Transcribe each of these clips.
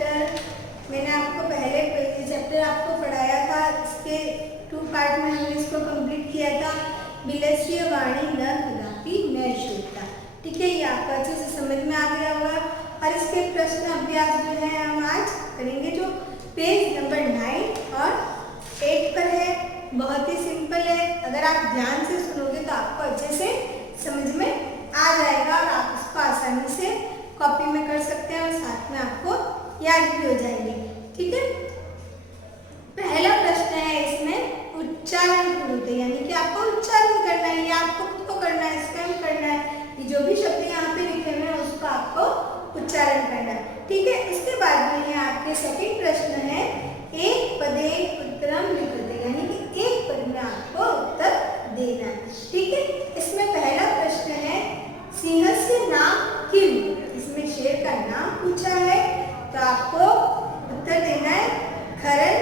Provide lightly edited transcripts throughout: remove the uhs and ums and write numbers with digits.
Chapter मैंने आपको पहले चैप्टर आपको पढ़ाया था, इसके 2 पार्ट में हमने इसको कंप्लीट किया था। विलस्य वाणी न कदापि न श्रुता। ठीक है, ये आपको अच्छे से समझ में आ गया होगा। और इसके प्रश्न अभ्यास जो है हम आज करेंगे, जो पेज नंबर 9 और 8 पर है। बहुत ही सिंपल है, अगर आप ध्यान से सुनोगे तो आपको अच्छे से समझ में आ जाएगा और आप इसको आसानी से कॉपी में कर सकते हैं और साथ में आपको याद भी हो जाएंगे। ठीक है, पहला प्रश्न है इसमें उच्चारण पूर्वक, यानी कि आपको उच्चारण करना है, ये आपको खुद को करना है, स्वयं करना है। ये जो भी शब्द यहाँ पे लिखे हुए हैं उसको आपको उच्चारण करना है। ठीक है, इसके बाद में है आपके सेकंड प्रश्न है एक पदे उत्तरम लिखते, यानी कि एक पद में आपको उत्तर देना है। ठीक है, इसमें पहला प्रश्न है सिंहस्य नाम किम। इसमें शेर का नाम पूछा है, तो आपको उत्तर देना है खरन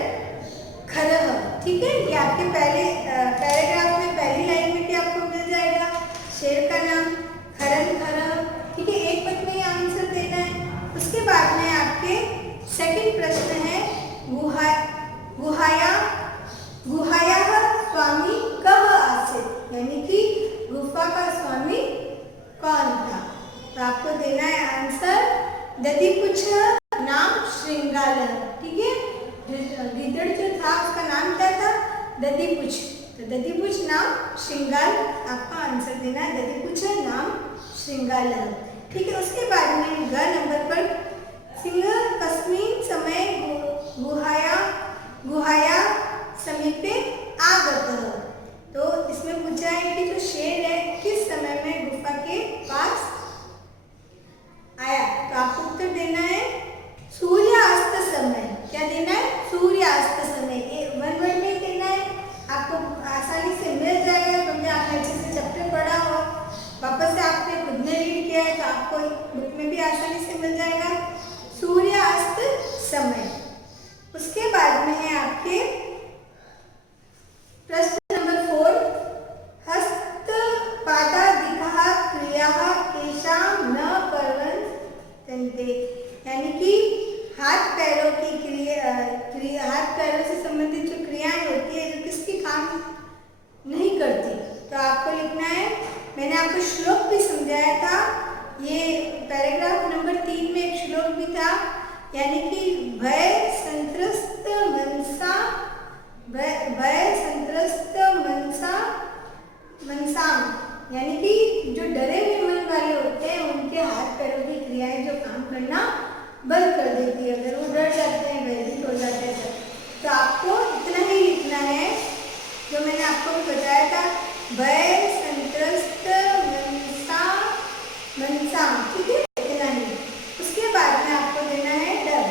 खरह। ठीक है, ये आपके पहले पैराग्राफ में पहली लाइन में क्या आपको मिल जाएगा, शेर का नाम खरन खरह। ठीक है, एक पद में आंसर देना है। उसके बाद में आपके सेकंड प्रश्न है गुहाया स्वामी कह आसित, यानी कि गुफा का स्वामी कौन था। तो आपको देना है आंसर दधिपुच्छ नाम श्रृंगालह। ठीक है, गिद्धड़ जो था उसका नाम क्या था, दधिपुच्छ। तो दधिपुच्छ नाम श्रृंगाल, आपका आंसर देना है दधिपुच्छ नाम श्रृंगालह। ठीक है, उसके बाद में ग नंबर पर सिंह कस्मिन् समय गुहाया समीपे आगतः। तो इसमें पूछा है कि जो शेर है किस समय में गुफा के पास आया। तो आपको उत्तर देना है सूर्यास्त समय। क्या देना है, सूर्यास्त समय। ये वन वर्ड में देना है, आपको आसानी से मिल जाएगा क्योंकि आपने अच्छे से चैप्टर पढ़ा हो, वापस से आपने खुद में रीड किया है तो आपको बुक में भी आसानी से मिल जाएगा, सूर्यास्त समय। उसके बाद में है आपके प्रश्न नंबर 4 हस्तपादादिकः क्रियाः केषां न प्रवर्तन्ते, यानी कि हाथ पैरों की हाथ पैरों से संबंधित जो क्रियाएं होती है जो किसकी काम नहीं करती। तो आपको लिखना है, मैंने आपको श्लोक भी समझाया था, ये पैराग्राफ नंबर 3 में एक श्लोक भी था, यानी कि भय संत्रस्त मनसाम, यानी कि जो डरे हुए मन वाले होते हैं उनके हाथ पैरों की क्रियाएं जो काम करना बंद कर देती है, अगर वो डर जाते हैं, भयभीत हो जाते हैं। तो आपको इतना ही लिखना है जो मैंने आपको बताया था, भय संत्रस्त मनसाम। ठीक है, इतना ही। उसके बाद में आपको देना है डर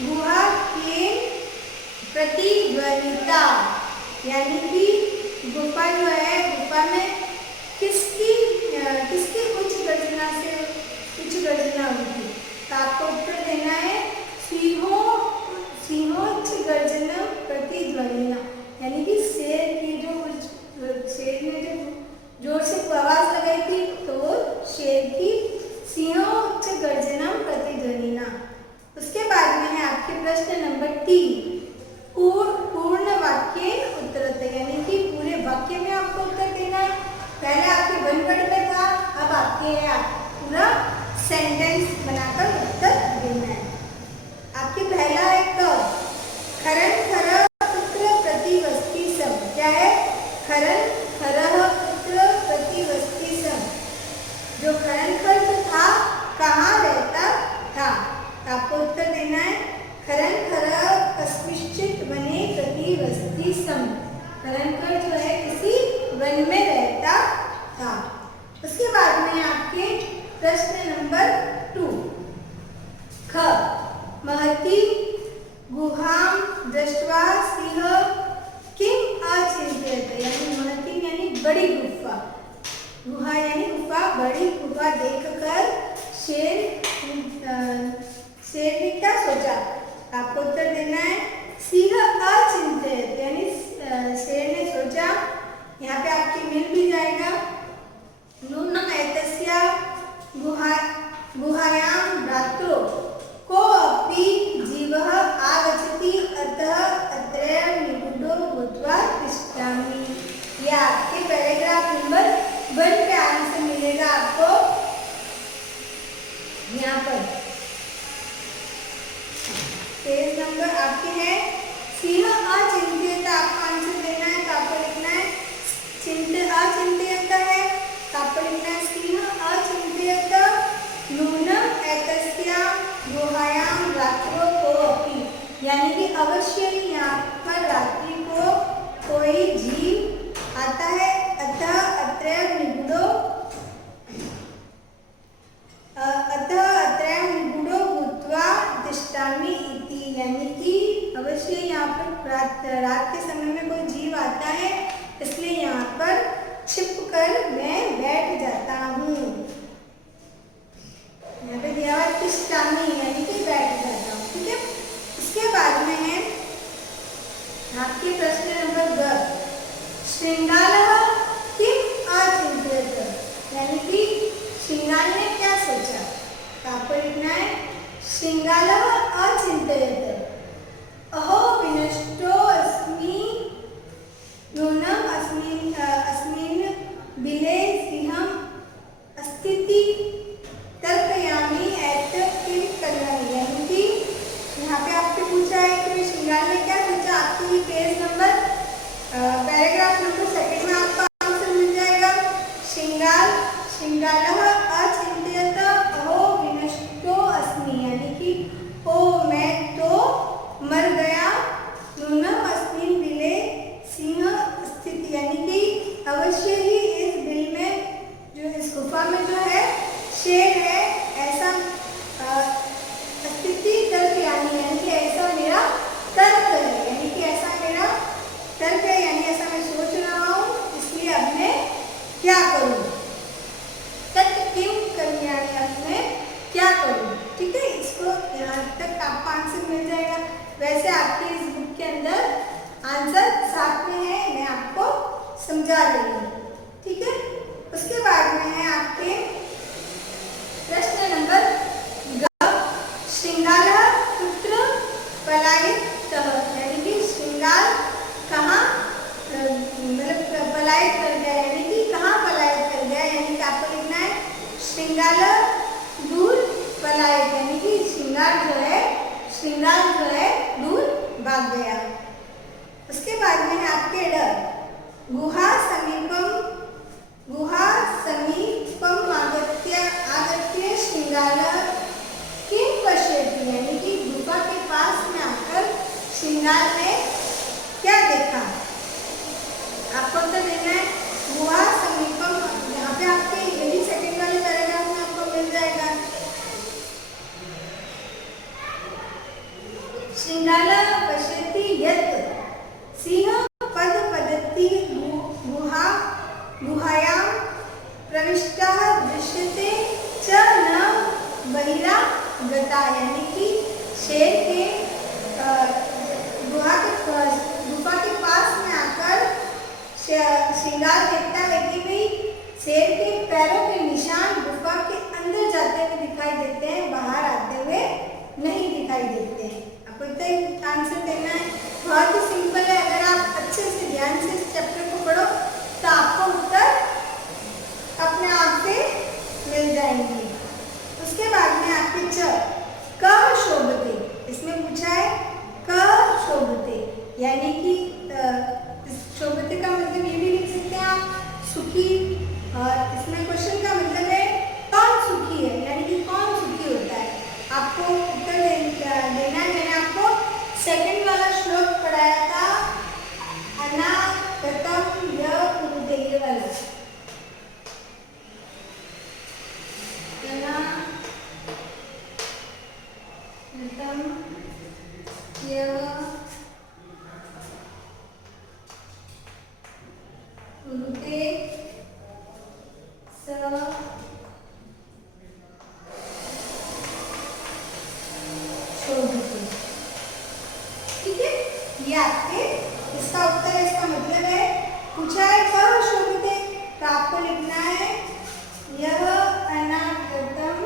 गुहा के प्रतिध्वनिता, यानी कि गुफा जो है, गुफा में किसकी उच्च गर्जना से उच्च गर्जना होगी। तो आपको उत्तर देना है सिंहोच्च गर्जना प्रतिध्वनिना, यानी कि शेर की शेर ने जो जोर से आवाज लगाई थी तो वो शेर की सिंहोच्च गर्जना प्रतिध्वनिना। उसके बाद में है आपके प्रश्न नंबर 3 पूर्ण वाक्य उत्तरते, यानी कि पूरे वाक्य में आपको उत्तर देना है। पहले आपके वन वर्ड में था, अब आपके है पूरा सेंटेंस बनाकर उत्तर देना है। आपके पहला है खरन खरह पुत्र प्रतिवस्ती सम। क्या है, खरन खरह पुत्र प्रतिवस्ती सम, जो खरन खर जो था कहाँ रहता था। तो आपको उत्तर देना है खरन खरह कस्मिंश्चित् वने प्रतिवस्ती सम। खरन खर जो है किसी वन में रहता था। उसके बाद में आपके प्रश्न नंबर 2 ख महती गुहां दृष्ट्वा सिंह किम अचिंत्यत, यानी महती यानी बड़ी गुफा, गुहा यानी गुफा, बड़ी गुफा देखकर शेर ने क्या सोचा। आपको उत्तर देना है सिंह अचिंत्यत, यानी शेर ने सोचा। यहाँ पे आपके मिल भी जाएगा नूनम एतस्या गुहायां रात्रो को अपि अवश्य ही यहाँ पर रात्रि को कोई जीव आता है। अतः अत्रयं निगूढ़ो भूत्वा तिष्ठामि इति, यानी कि अवश्य यहाँ पर रात के समय में कोई जीव आता है, इसलिए यहाँ पर छिपकर मैं बैठ जाता हूँ। यहाँ पे दिया हुआ तिष्ठामि यानी कि बैठ जाता हूँ। ठीक है, इसके बाद में है आपके प्रश्न नंबर 10, श्रृंगारः किम अचिंत्यत, यानी कि श्रृंगार ने क्या सोचा। तो आपको लिखना है श्रृंगारः अचिंत्यत अहो विनष्टो अस्मि नूनम् अस्मिन् बिले सिंहम् अस्तीति तर्कयामि एतत् किं कल्याणि, यानी कि यहाँ पे आपसे पूछा है कि श्रृंगार ने क्या सोचा। आपको ये पेज नंबर पैराग्राफ नंबर 2 में आपको आंसर मिल जाएगा। श्रृंगारः अचिंत्यत अहो विनष्टो अस्मि, यानी कि ओ मैं तो मर गया, नूनम् अस्मिन् बिले सिंह स्थिति, यानी कि अवश्य ही इस बिल में, जो इस गुफा में जो है शेर है, ऐसा स्थिति तर्क यानी कि ऐसा मेरा तर्क है, यानी कि ऐसा मेरा तर्क है, यानी ऐसा मैं सोच रहा हूँ, इसलिए अब मैं क्या करूँ। तर्क किम कल्याणि, अब मैं क्या करूँ। ठीक है, इसको यहाँ तक आपको आंसर मिल जाएगा। वैसे आपके इस बुक के अंदर आंसर साथ में है, मैं आपको समझा रही हूँ। ठीक है, उसके बाद में है आपके प्रश्न नंबर 11, श्रृंगारः कुत्र पलायितः, यानी कि श्रृंगार कहाँ मतलब पलायित कर गया, यानी कि कहाँ पलायित कर गया, यानी कि आपको लिखना है श्रृंगारः दूर पलायित, यानी कि श्रृंगार जो है दूर भाग गया। उसके बाद में है आपके गुहा समीपम आगत्य श्रृंगारः किं पश्यति, यानी कि गुफा के पास में आकर श्रृंगार ने क्या देखा। आपको उत्तर देना है गुहा समीपम, यहाँ पे आपके ये भी सेकंड वाले पैराग्राफ में आपको मिल जाएगा। श्रृंगारः पश्यति यत् सिंह पदपदति गुहायां प्रविष्टः दृश्यते च न बहिरागता, यानी कि शेर के गुफा के पास में आकर श्रृंगार देखता है कि भाई शेर के पैरों के निशान गुफा के अंदर जाते हुए दिखाई देते हैं, बाहर आते हुए नहीं दिखाई देते हैं। आपको इतना आंसर देना है, बहुत ही सिंपल है। अगर आप अच्छे से ध्यान से इस चैप्टर को पढ़ो तो आपको उत्तर अपने आप से मिल जाएंगे। उसके बाद में आपके क शोभते, इसमें पूछा है क शोभते, यानी कि शोभते का मतलब ये भी लिख सकते हैं आप सुखी, और इसमें क्वेश्चन का मतलब है कौन सुखी है, यानी कि कौन सुखी होता है। आपको उत्तर देना है। मैंने आपको सेकंड वाला श्लोक पढ़ाया था, अनागतम यः कुरुते, ये वाला ठीक है, ये आपके इसका उत्तर है। इसका मतलब है पूछा है कब शोभते, तो आपको लिखना है यह अनागतम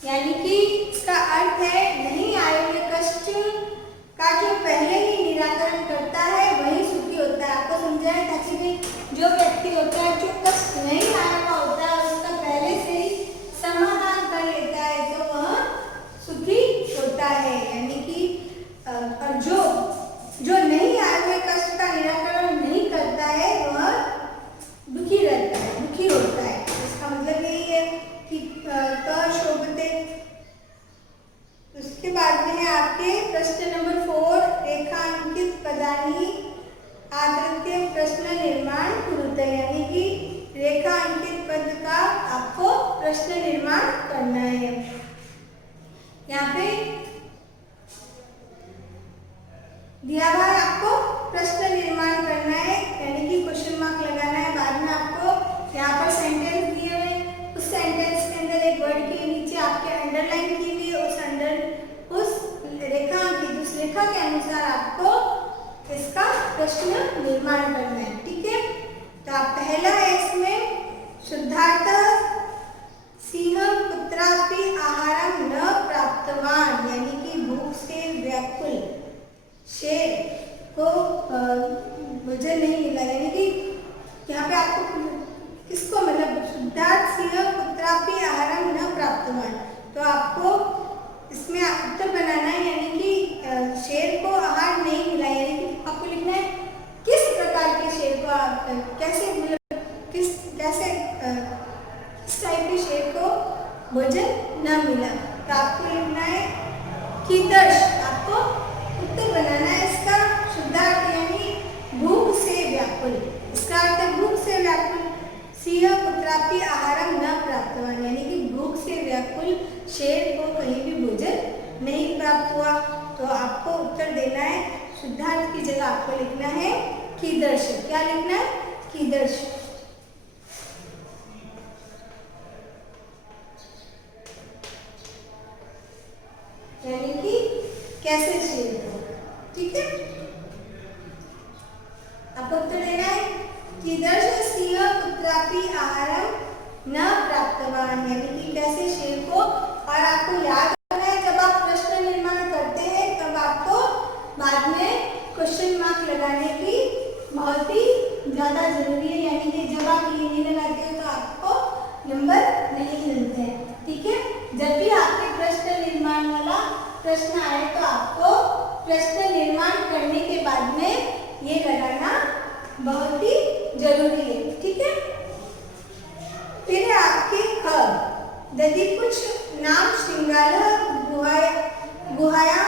यानी कि इसका अर्थ है नहीं आए हुए कष्ट का जो पहले ही निराकरण करता है वही सुखी होता है। आपको समझाया ताकि भी जो व्यक्ति होता है जो कष्ट नहीं आया हुआ होता है उसका पहले से ही समाधान कर लेता है तो वह सुखी होता है, यानी कि और जो नहीं आए हुए कष्ट का निराकरण नहीं करता है वह दुखी रहता है, दुखी होता है। इसका मतलब यही में आपके प्रश्न नंबर 4 रेखांकित पदानी आकृत्य प्रश्न निर्माण कुरुत, यानी कि रेखा अंकित पद का आपको प्रश्न निर्माण करना है। यहाँ पे दिया हुआ है आपको प्रश्न निर्माण करना है, यानी कि क्वेश्चन मार्क लगाना है। बाद में आपको यहाँ पर सेंटेंस दिए हुए, उस सेंटेंस के अंदर एक वर्ड के नीचे आपके अंडरलाइन की हुई उस रेखा अंकित उस रेखा के अनुसार आपको इसका प्रश्न निर्माण करना है। ठीक है, तो आप पहला है इसमें शुद्धार्थ सिंह पुत्रापि आहारम न प्राप्तवान, यानी कि भूख से व्याकुल शेर को भोजन नहीं मिला, यानी कि यहाँ पे आपको किसको मतलब शुद्धार्थ सिंह पुत्रापि आहारम न प्राप्तवान, तो आपको इसमें उत्तर बनाना है, यानी कि शेर को आहार नहीं मिला, यानी कि आपको लिखना है किस प्रकार के शेर को कैसे किस टाइप के शेर को भोजन न मिला। तो आपको लिखना है कीदर्श, आपको उत्तर बनाना है इसका शुद्धार्थ, यानी भूख से व्याकुल। इसका अर्थ भूख से व्याकुल सिंह पुत्रापि आहारम न प्राप्तवान, यानी कि भूख से व्याकुल शेर को कहीं भी भोजन नहीं प्राप्त हुआ। तो आपको उत्तर देना है शुद्धार्थ की जगह आपको लिखना है कीदर्श। क्या लिखना है? कीदर्श। यानी कि कैसे शेर को। ठीक है, आपको उत्तर देना है कीदर्श सिंह पुत्रापि आहारम न प्राप्तवान, यानी कि कैसे शेर को। और आपको याद रखना है जब आप प्रश्न निर्माण करते हैं तब आपको बाद में क्वेश्चन मार्क लगाने की बहुत ही ज्यादा जरूरी है, यानी कि जब आप ये नहीं लगाते हो तो आपको नंबर नहीं मिलते हैं। ठीक है, जब भी आपके प्रश्न निर्माण वाला प्रश्न आए तो आपको प्रश्न निर्माण करने के बाद में ये लगाना बहुत ही जरूरी है। ठीक है, फिर आपके यदि कुछ नाम श्रृंगार गुहाया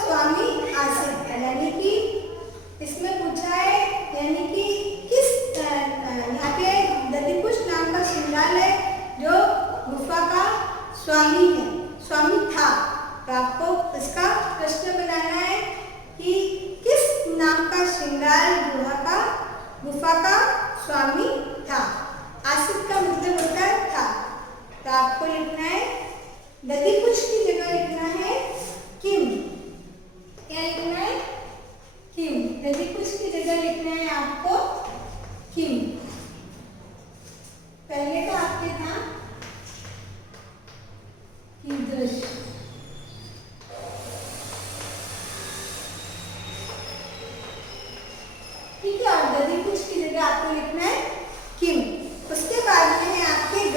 स्वामी आसित, यानी कि इसमें पूछा है, यानी कि किस यहाँ पे यदि कुछ नाम का श्रृंगार है जो गुफा का स्वामी है, स्वामी था। तो आपको इसका प्रश्न बनाना है कि किस नाम का श्रृंगार गुफा का स्वामी था। आसित का मतलब होता है था। तो आपको लिखना है यदि कुछ की जगह लिखना है किम। क्या लिखना है? किम। यदि कुछ की जगह लिखना है आपको किम। पहले तो आपके था कीदृश। ठीक है, और यदि कुछ की जगह आपको लिखना है किम। उसके बाद में है आपके ग,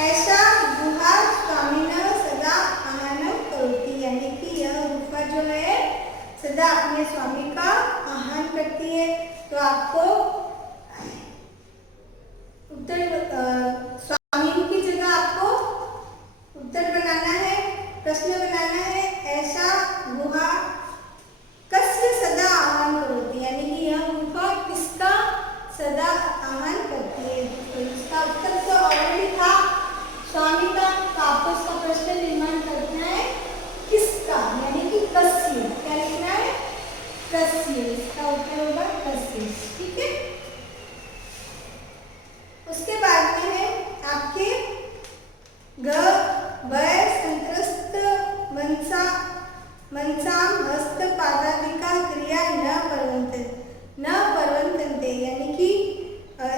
ऐसा गुहा स्वामिना सदा आहानम करोति, यानी कि यह गुफा जो है सदा अपने स्वामी का आहान करती है। तो आपको उत्तर स्वामी की जगह आपको उत्तर बनाना है, प्रश्न बनाना है ऐसा गुहा कस्य सदा आहान करोति, यानी कि यह गुफा किसका सदा आहान करती है। तो इसका उत्तर तो ऑलरेडी था स्वामी का, तो आपको इसका प्रश्न निर्माण करना है किसका, यानी कि कस्य। क्या लिखना है? कस्य। इसका उत्तर होगा कस्य। ठीक है, उसके बाद में है आपके वय संत्रस्त मनसाम हस्त पादादिका क्रिया न परवंतन्ते, यानी कि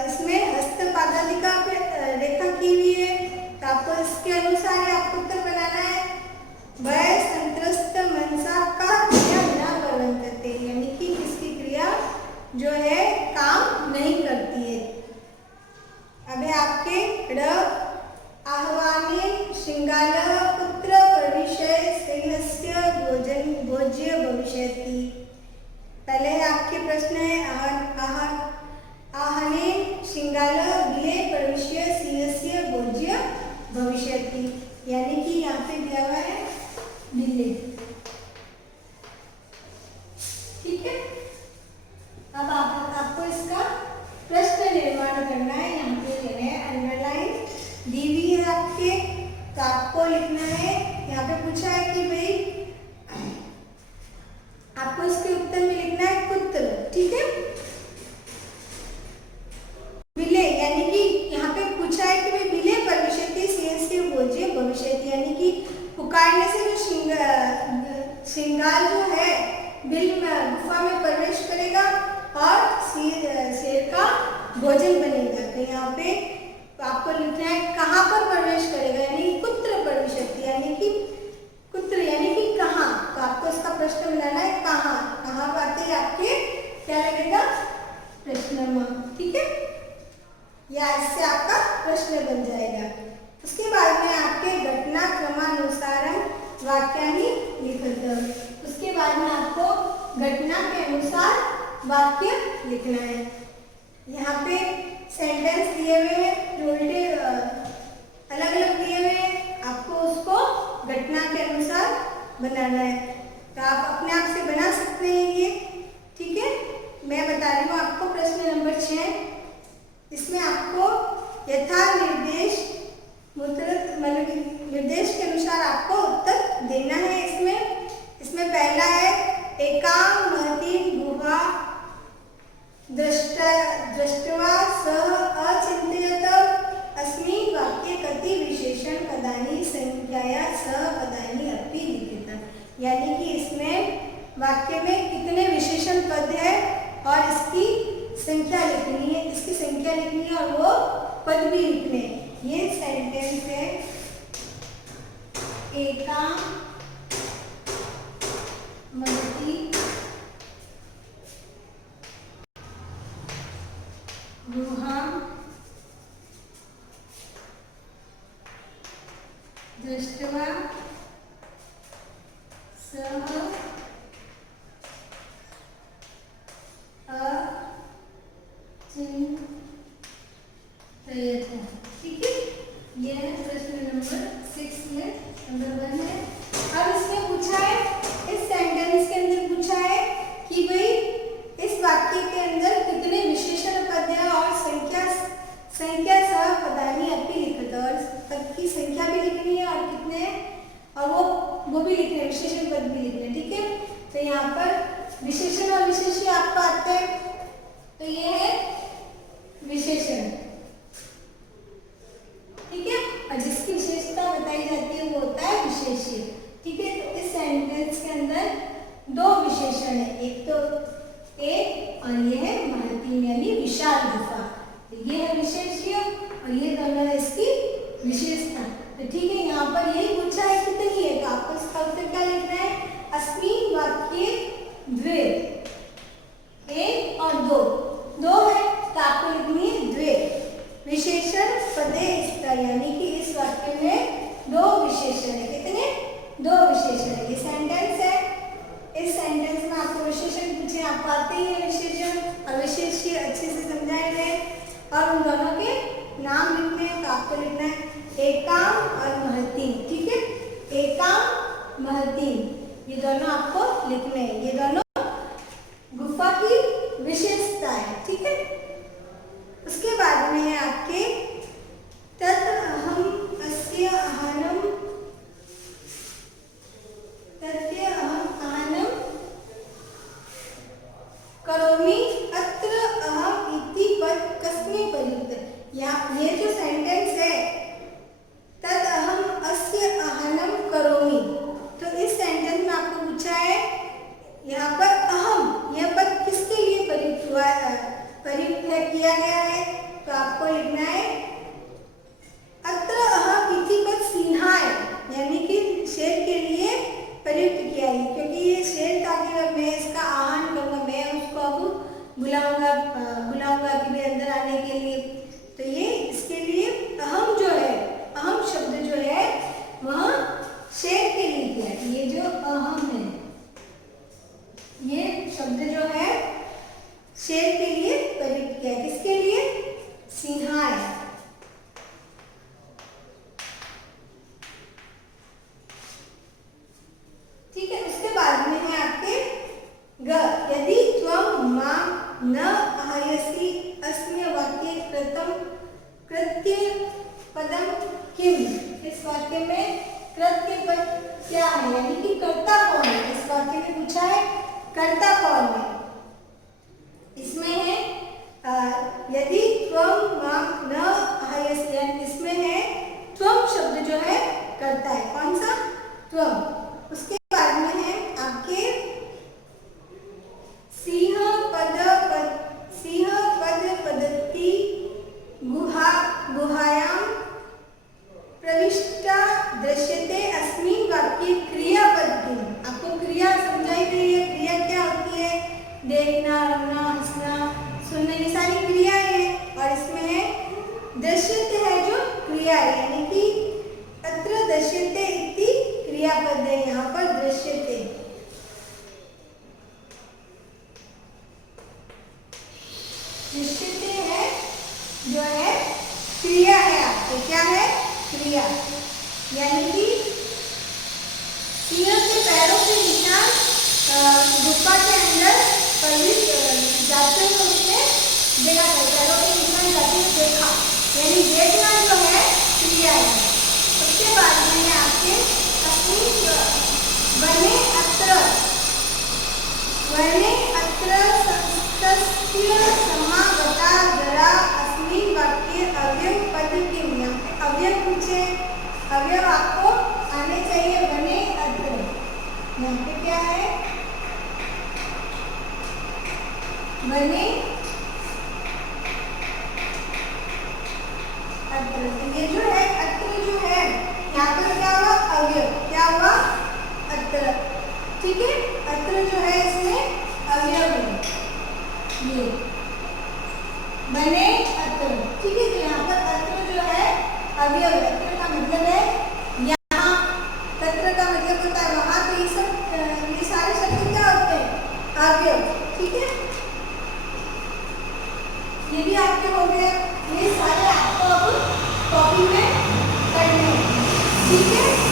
इसमें हस्त पादादिका पे रेखा की हुई है। तो आपको इसके अनुसार आपको उत्तर बनाना है वय संत्रस्त मनसा का क्रिया न परवंतन्ते, यानी कि किसकी क्रिया जो है काम नहीं करती है। अब है आपके ड आह्वाने श्रृंगार पुत्र प्रविशय सिंहस्य भोज्य भविष्यति। पहले आपके प्रश्न है आहने श्रृंगार गृहे प्रविश्य सिंहस्य भोज्य भविष्यति, यानी कि यहाँ पे दिया हुआ है आपके, तो आपको लिखना है, यहाँ पे पूछा है कि भाई आपको इसके उत्तर में लिखना है कुत्र, ठीक है। बिले यानी कि यहाँ पे पूछा है कि भाई बिले भविष्यति से बोझे भविष्यति, यानी कि पुकारने से जो श्रृंगार जो है बिल गुफा में प्रवेश करेगा और शेर का भोजन बनेगा। तो यहाँ पे आपको लिखना है कहाँ पर प्रवेश करेगा, यानी कुत्र भविष्यति, यानी कि कुत्र यानी कि कहाँ। तो आपको इसका प्रश्न बनाना है कहाँ, कहाँ बातें आपके क्या लगेगा प्रश्न, ठीक है, या इससे आपका प्रश्न बन जाएगा। उसके बाद में आपके घटना क्रमानुसार वाक्यानि लिखत, उसके बाद में आपको घटना के अनुसार वाक्य लिखना है। यहाँ पे सेंटेंस दिए हुए हैं, उल्टे अलग अलग दिए हुए हैं, आपको उसको घटना के अनुसार बनाना है। तो आप अपने आप से बना सकते हैं ये, ठीक है। मैं बता रही हूँ आपको प्रश्न नंबर 6, इसमें आपको यथा निर्देश निर्देश के अनुसार आपको उत्तर देना है। इसमें पहला है एकां महतीं गुहा दृष्ट्वा सः अचिन्तयत् अस्मिन् वाक्ये कति विशेषण पदानि संख्याया सह पदानि अपि लिखित, यानी कि इसमें वाक्य में कितने विशेषण पद है और इसकी संख्या लिखनी है, इसकी संख्या लिखनी है और वो पद भी लिखने हैं। ये सेंटेंस है एकां महतीं गुहां दृष्ट्वा सः अचिन्तयत्, ठीक है। यह है प्रश्न नंबर 6 में नंबर 1 है। अब इसमें पूछा है, इस सेंटेंस के अंदर पूछा है कि भाई इस वाक्य के अंदर कितने विशेषण पद है और संख्या सह पदानि अपि लिखित, और पद की संख्या भी लिखनी है और कितने और वो भी लिखने, विशेषण पद भी लिखने, ठीक है। तो यहाँ पर विशेषण और विशेष्य आपको आते हैं, तो ये है विशेषण, ठीक है, और जिसकी विशेषता बताई जाती है वो होता है विशेष्य, ठीक है। तो इस सेंटेंस के अंदर 2 विशेषण है, एक तो एक और ये है महती यानी विशाल गुफा, ये है विशेष्य और ये दोनों है इसकी विशेषता। तो ठीक है, यहाँ पर यही पूछा है कितनी है, तो आपको इसका उत्तर क्या लिखना है, अस्मिन् वाक्ये द्वे, 1 और 2 है, तो आपको लिखनी है द्वे विशेषण पदे स्तर, यानी कि इस वाक्य में 2 विशेषण है, कितने 2 विशेषण है। ये सेंटेंस है, इस सेंटेंस में आपको विशेषण पूछे, आपको आते ही है विशेषण और विशेष्य अच्छे से समझाए गए और उन दोनों के नाम लिखने हैं। तो आपको लिखना है एकां और महतीं, ठीक है, एकां महतीं, ये दोनों आपको लिखने हैं, ये दोनों गुफा की विशेषता है, ठीक है। उसके बाद में है आपके तत् अहम् अस्य आहनम् करोमि अत्र अहम् इति पद कस्मिन् प्रयुक्त, ये जो सेंटेंस है तत् अहम् अस्य आहनम् करोमि, तो इस सेंटेंस में आपको पूछा है यहाँ पर अहम यह पद किसके लिए प्रयुक्त है, किया गया है। तो आपको लिखना वाक्य में कृत के पद क्या है, यानी कि कर्ता कौन है। इस वाक्य में पूछा है कर्ता कौन है। इसमें है यदि त्वं मां न आयस्य, इसमें है त्वं शब्द जो है कर्ता है। कौन सा? त्वं। उसके बाद में है आपके सिंह पद पद्धति गुहायां प्रविष्टा दृश्यते अस्मिन् वाक्ये क्रियापद किम। आपको क्रिया समझाई गई है। क्रिया क्या होती है? देखना, रोना, हंसना, सुनना, ये सारी क्रियाएं हैं। और इसमें है दृश्यते है जो क्रिया है, यानी कि अत्र दृश्यते इति क्रियापद है। यहाँ पर दृश्यते दृश्यते है जो है क्रिया है। आपको क्या है? क्रिया। यानी कि सिंह के पैरों के निशान गुफा के अंदर प्रवेश जाते हुए उसने देखा, पैरों के निशान जाते हुए देखा, यानी देखना जो है क्रिया है। उसके बाद में है आपके वने अत्र संस्तस्य समागता जरा अस्मिन् वाक्ये अव्यव पद किम। अव्यव पूछे, अव्यव आपको आने चाहिए। वने अत्र, यहाँ पे क्या है? वने अत्र, ये जो है अत्र जो है यहाँ पर क्या हुआ? अव्यव। क्या हुआ? अत्र। ठीक है, अत्र जो है इसमें अव्यव है, ये बने अत्र। ठीक है, तो यहाँ पर अत्र जो है अव्यव है। अत्र का मतलब है यहाँ, तत्र का मतलब होता है वहां। तो ये सब ये सारे शब्द क्या होते हैं? अव्यव। ठीक है, ये भी आपके हो गए। ये सारे आपको अब कॉपी में करने हैं। ठीक है।